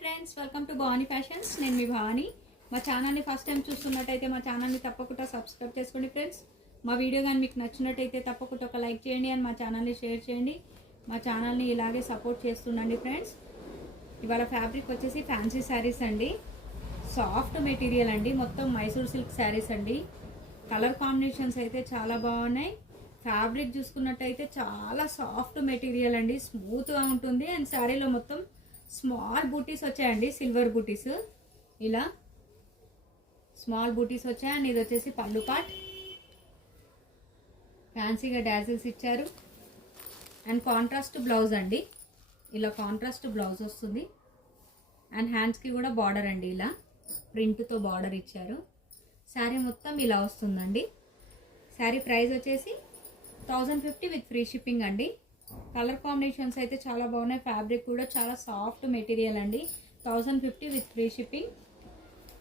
Friends, welcome to Bhavani fashions. నేను మీ భవానీ. మా ఛానల్ని ఫస్ట్ టైం చూస్తున్నట్టయితే మా ఛానల్ని తప్పకుండా సబ్స్క్రైబ్ చేసుకోండి ఫ్రెండ్స్. మా వీడియో కానీ మీకు నచ్చినట్టయితే తప్పకుండా ఒక లైక్ చేయండి అండ్ మా ఛానల్ని షేర్ చేయండి. మా ఛానల్ని ఇలాగే సపోర్ట్ చేస్తుండండి ఫ్రెండ్స్. ఇవాళ ఫ్యాబ్రిక్ వచ్చేసి ఫ్యాన్సీ శారీస్ అండి. సాఫ్ట్ మెటీరియల్ అండి, మొత్తం మైసూర్ సిల్క్ శారీస్ అండి. కలర్ కాంబినేషన్స్ అయితే చాలా బాగున్నాయి. ఫ్యాబ్రిక్ చూసుకున్నట్టయితే చాలా సాఫ్ట్ మెటీరియల్ అండి, స్మూత్గా ఉంటుంది. అండ్ శారీలో మొత్తం స్మాల్ బూటీస్ వచ్చాయండి, సిల్వర్ బూటీస్. ఇలా స్మాల్ బూటీస్ వచ్చాయి. అండ్ ఇది వచ్చేసి పళ్ళు పార్ట్, ఫ్యాన్సీగా డాజిల్స్ ఇచ్చారు. అండ్ కాంట్రాస్ట్ బ్లౌజ్ అండి, ఇలా కాంట్రాస్ట్ బ్లౌజ్ వస్తుంది. అండ్ హ్యాండ్స్కి కూడా బార్డర్ అండి, ఇలా ప్రింట్తో బార్డర్ ఇచ్చారు. శారీ మొత్తం ఇలా వస్తుందండి. శారీ ప్రైస్ వచ్చేసి 1050 విత్ ఫ్రీ షిప్పింగ్ అండి. కలర్ కాంబినేషన్స్ అయితే చాలా బాగున్నాయి. ఫ్యాబ్రిక్ కూడా చాలా సాఫ్ట్ మెటీరియల్ అండి. 1050 విత్ ఫ్రీ షిప్పింగ్.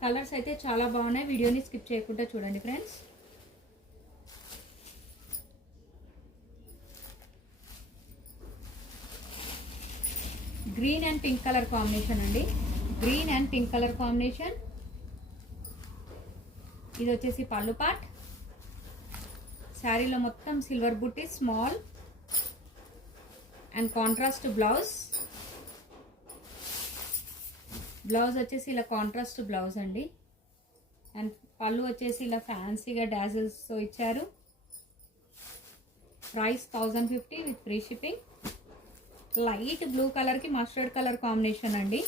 కలర్స్ అయితే చాలా బాగున్నాయి. వీడియోని స్కిప్ చేయకుండా చూడండి friends. Green and pink colour combination అండి, green and pink colour combination. ఇది వచ్చేసి పళ్ళు పార్ట్. శారీలో మొత్తం సిల్వర్ బుట్టి, small and contrast blouse. Blouse వచ్చేసి ఇలా కాంట్రాస్ట్ బ్లౌజ్ అండి. అండ్ పళ్ళు వచ్చేసి ఇలా ఫ్యాన్సీగా డాజిల్స్తో ఇచ్చారు. Price 1050 with free shipping. Light blue కలర్కి మస్టర్డ్ కలర్ కాంబినేషన్ అండి.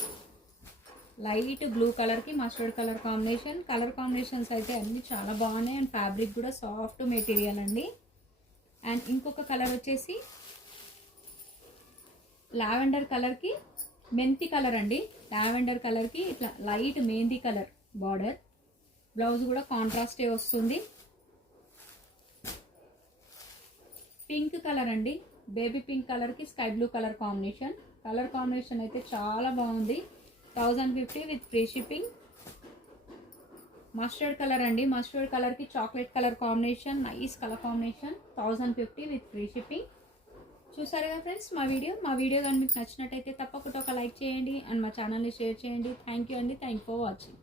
లైట్ బ్లూ కలర్కి mustard colour combination. Colour combinations అయితే అన్నీ చాలా బాగున్నాయి. అండ్ ఫ్యాబ్రిక్ కూడా సాఫ్ట్ మెటీరియల్ అండి. అండ్ ఇంకొక కలర్ వచ్చేసి లావెండర్ కలర్కి మెంతి కలర్ అండి. లావెండర్ కలర్కి ఇట్లా లైట్ మెంతి కలర్ బార్డర్. బ్లౌజ్ కూడా కాంట్రాస్టే వస్తుంది. పింక్ కలర్ అండి, బేబీ పింక్ కలర్కి sky blue colour combination. Colour combination అయితే చాలా బాగుంది. 1050 with free shipping. Mustard colour అండి, మస్టర్డ్ కలర్కి chocolate colour combination. Nice colour combination. 1050 with free shipping. చూసారు కదా ఫ్రెండ్స్ మా వీడియో కానీ మీకు నచ్చినట్టయితే తప్పకుండా ఒక లైక్ చేయండి అండ్ మా ఛానల్ని షేర్ చేయండి. థ్యాంక్ యూ అండి. Thank for watching.